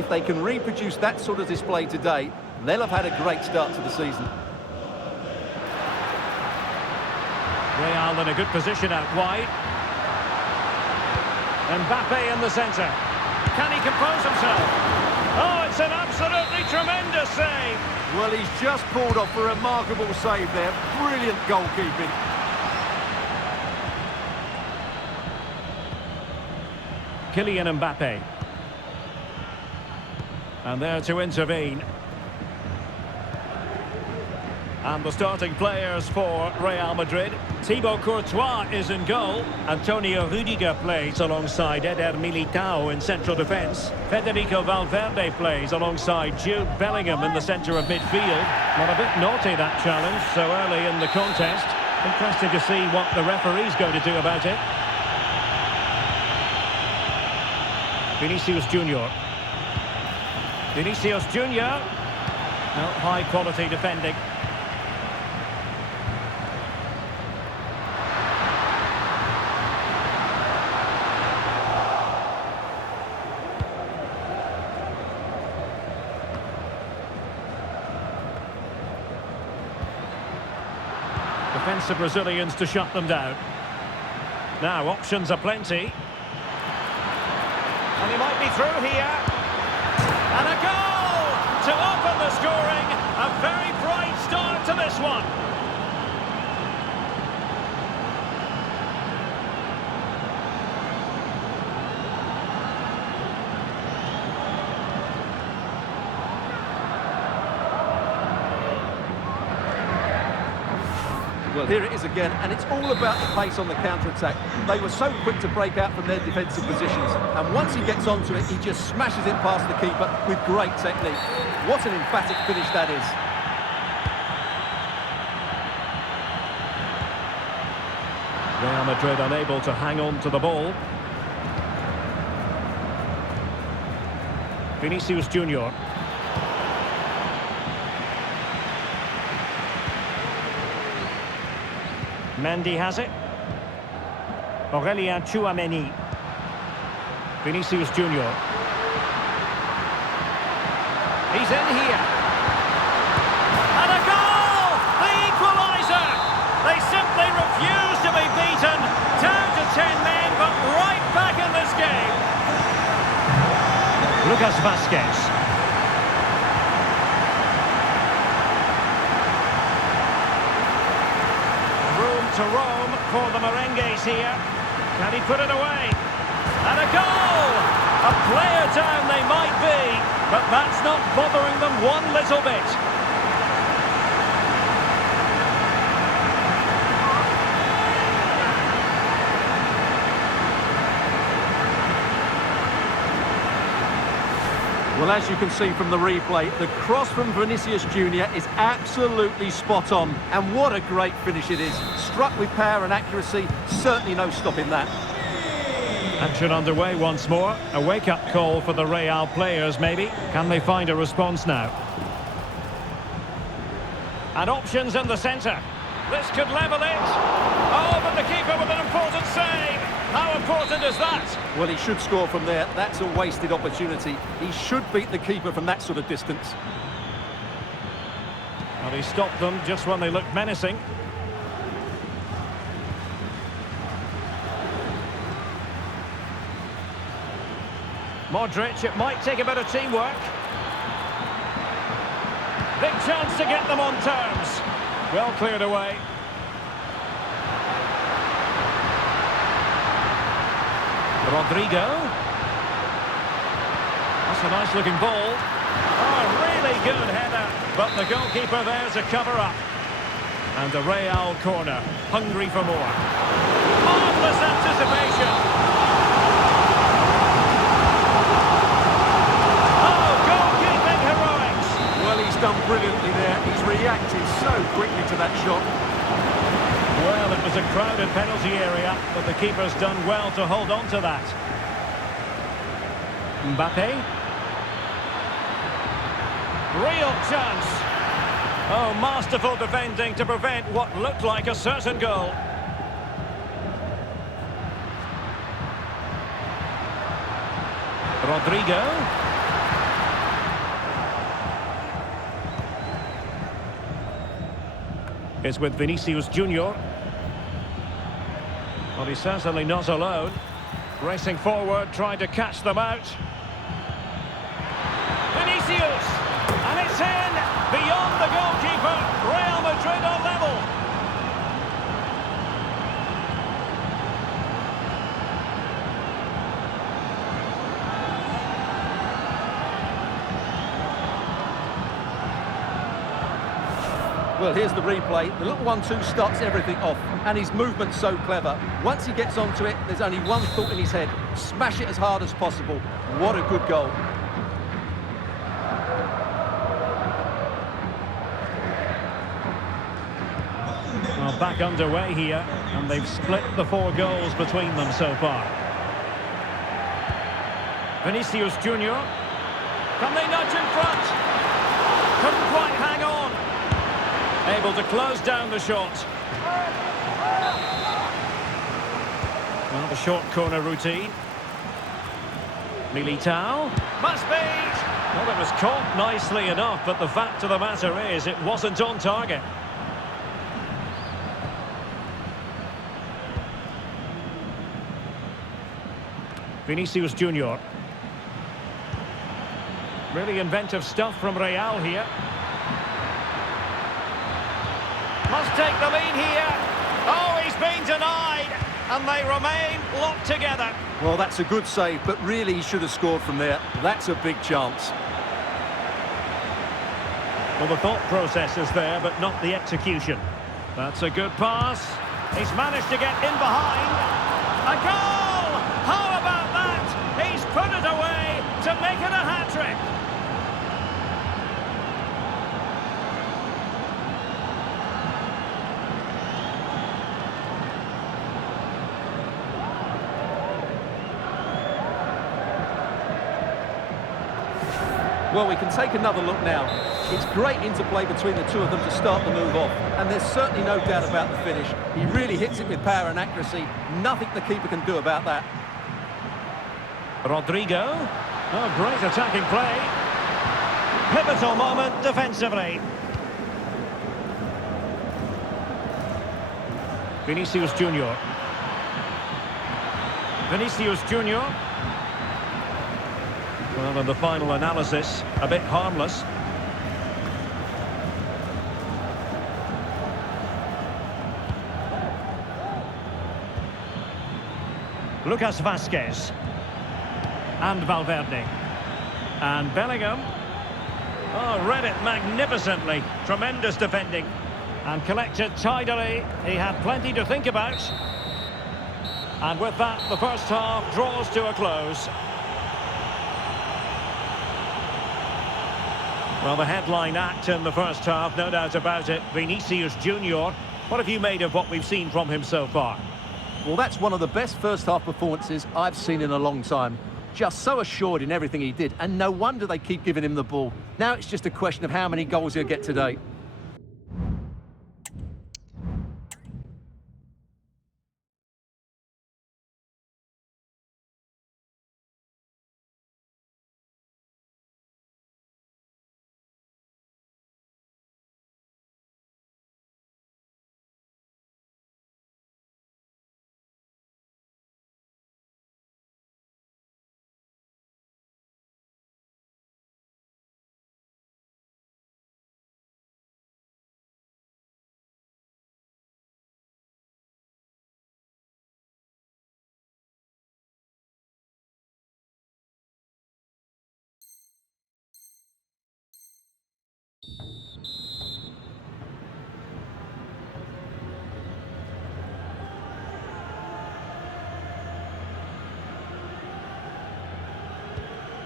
If they can reproduce that sort of display today, they'll have had a great start to the season. Real in a good position out wide. Mbappe in the centre. Can he compose himself? Oh, it's an absolutely tremendous save. Well, he's just pulled off a remarkable save there. Brilliant goalkeeping. Kylian Mbappe. And there to intervene. And the starting players for Real Madrid. Thibaut Courtois is in goal. Antonio Rudiger plays alongside Eder Militao in central defence. Federico Valverde plays alongside Jude Bellingham in the centre of midfield. Well, a bit naughty, that challenge, so early in the contest. Interesting to see what the referee's going to do about it. Vinicius Junior. Vinicius Junior. Well, high quality defending. Defensive Brazilians to shut them down. Now options are plenty. And he might be through here. And a goal to open the scoring. A very bright start to this one. Well, here it is again, and it's all about the pace on the counter-attack. They were so quick to break out from their defensive positions, and once he gets onto it, he just smashes it past the keeper with great technique. What an emphatic finish that is. Real Madrid unable to hang on to the ball. Vinicius Junior. Mendy has it. Aurélien Tchouameni. Vinicius Junior. He's in here. And a goal! The equaliser! They simply refuse to be beaten. Down to 10 men, but right back in this game. Lucas Vázquez. To Rome for the Merengues here. Can he put it away? And a goal! A player down they might be, but that's not bothering them one little bit. Well, as you can see from the replay, the cross from Vinicius Junior is absolutely spot on. And what a great finish it is. Struck with power and accuracy, certainly no stopping that. Action underway once more. A wake-up call for the Real players, maybe. Can they find a response now? And options in the centre. This could level it. Oh, but the keeper with an important save. How important is that? Well, he should score from there. That's a wasted opportunity. He should beat the keeper from that sort of distance. Well, he stopped them just when they looked menacing. Modric, it might take a bit of teamwork. Big chance to get them on terms. Well cleared away. Rodrigo. That's a nice looking ball. Oh, really good header. But the goalkeeper there to cover up. And a Real corner, hungry for more. Marvellous anticipation. Oh, goalkeeping heroics. Well, he's done brilliantly there. He's reacted so quickly to that shot. Well, it was a crowded penalty area, but the keeper's done well to hold on to that. Mbappe. Real chance. Oh, masterful defending to prevent what looked like a certain goal. Rodrigo. It's with Vinicius Junior. Well, he's certainly not alone. Racing forward, trying to catch them out. Vinicius! And it's in! Beyond the goalkeeper. Real Madrid are level. Well, here's the replay. The little 1-2 starts everything off, and his movement's so clever. Once he gets onto it, there's only one thought in his head: smash it as hard as possible. What a good goal. Well, back underway here, and they've split the 4 goals between them so far. Vinicius Junior. Can they nudge in front? Couldn't quite hang on. Able to close down the shot. Well, the short corner routine. Militao. Must be! Well, it was caught nicely enough, but the fact of the matter is it wasn't on target. Vinicius Junior. Really inventive stuff from Real here. Must take the lead here. Oh, he's been denied. And they remain locked together. Well, that's a good save, but really he should have scored from there. That's a big chance. Well, the thought process is there, but not the execution. That's a good pass. He's managed to get in behind. A goal! How about that? He's put it away to make it a hat-trick. Well, we can take another look now. It's great interplay between the two of them to start the move off, and there's certainly no doubt about the finish. He really hits it with power and accuracy. Nothing the keeper can do about that. Rodrigo. Oh, great attacking play. Pivotal moment defensively. Vinicius Junior. Vinicius Junior. Well, in the final analysis, a bit harmless. Lucas Vazquez. And Valverde. And Bellingham. Oh, read it magnificently. Tremendous defending. And collected tidily. He had plenty to think about. And with that, the first half draws to a close. Well, the headline act in the first half, no doubt about it. Vinicius Junior. What have you made of what we've seen from him so far? Well, that's one of the best first-half performances I've seen in a long time. Just so assured in everything he did, and no wonder they keep giving him the ball. Now it's just a question of how many goals he'll get today.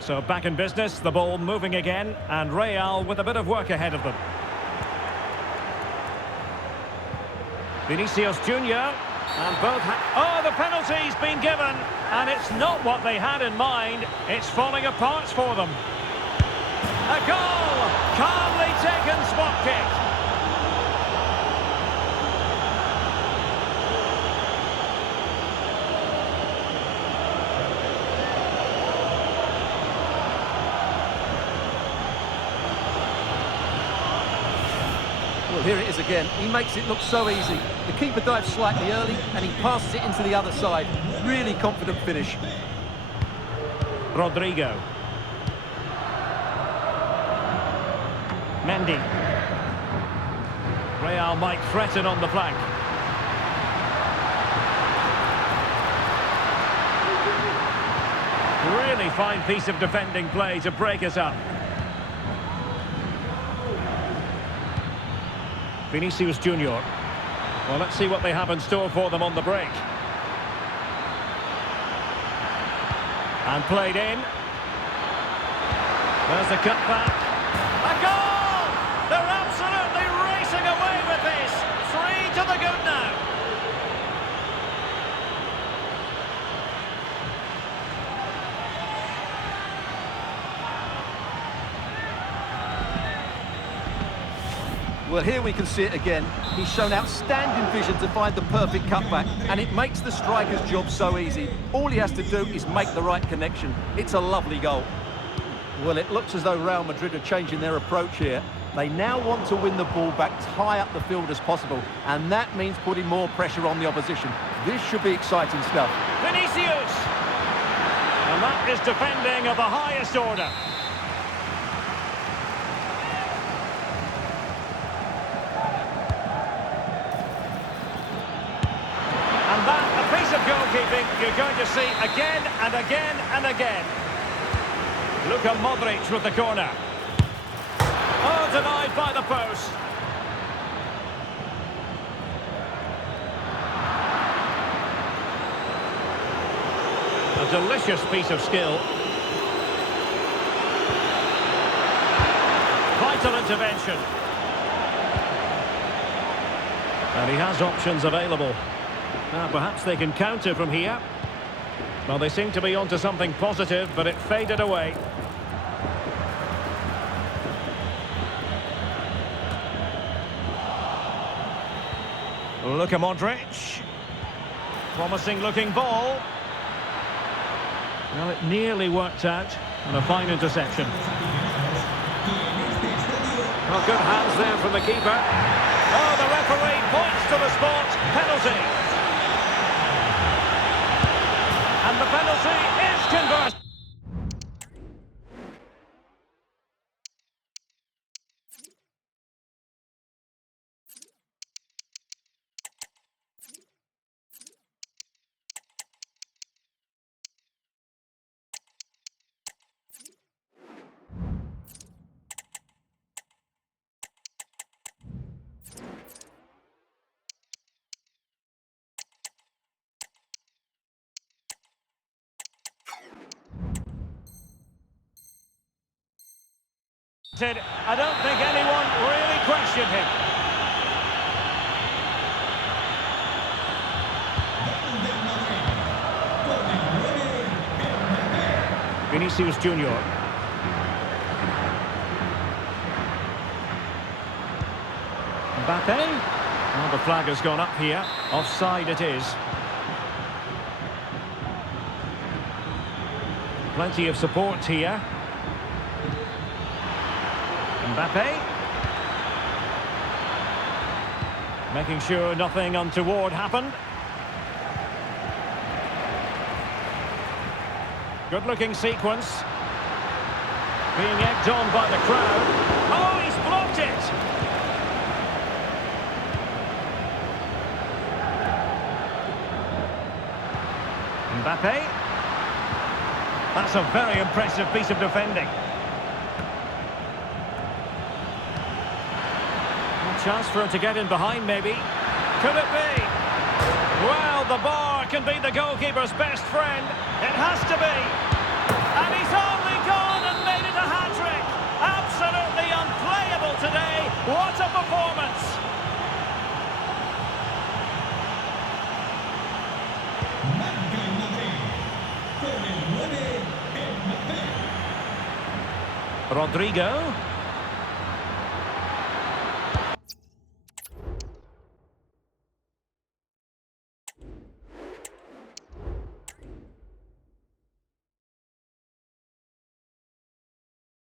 So back in business, the ball moving again, and Real with a bit of work ahead of them. Vinicius Junior, and both oh, the penalty's been given, and it's not what they had in mind. It's falling apart for them. A goal! Calmly taken spot kick. Well, here it is again. He makes it look so easy. The keeper dives slightly early and he passes it into the other side. Really confident finish. Rodrigo. Mendy. Real might threaten on the flank. Really fine piece of defending play to break us up. Vinicius Junior. Well, let's see what they have in store for them on the break. And played in. There's the cutback. A goal! They're absolutely racing away with this. 3 to the good now. Well, here we can see it again. He's shown outstanding vision to find the perfect cutback, and it makes the striker's job so easy. All he has to do is make the right connection. It's a lovely goal. Well, it looks as though Real Madrid are changing their approach here. They now want to win the ball back as high up the field as possible, and that means putting more pressure on the opposition. This should be exciting stuff. Vinicius! And that is defending of the highest order. And that, a piece of goalkeeping you're going to see again and again and again. Luka Modric with the corner. Oh, denied by the post. A delicious piece of skill. Vital intervention. And he has options available. Now, perhaps they can counter from here. Well, they seem to be onto something positive, but it faded away. Luka Modric. Promising looking ball. Well, it nearly worked out, and a fine interception. Well, good hands there from the keeper. Oh, the referee points to the spot. Penalty. And the penalty is converted. I don't think anyone really questioned him. Vinicius Junior. Mbappe. Well, the flag has gone up here. Offside it is. Plenty of support here. Mbappe. Making sure nothing untoward happened. Good-looking sequence. Being egged on by the crowd. Oh, he's blocked it! Mbappe. That's a very impressive piece of defending. Chance for him to get in behind, maybe. Could it be? Well, the bar can be the goalkeeper's best friend. It has to be. And he's only gone and made it a hat-trick. Absolutely unplayable today. What a performance. Rodrigo.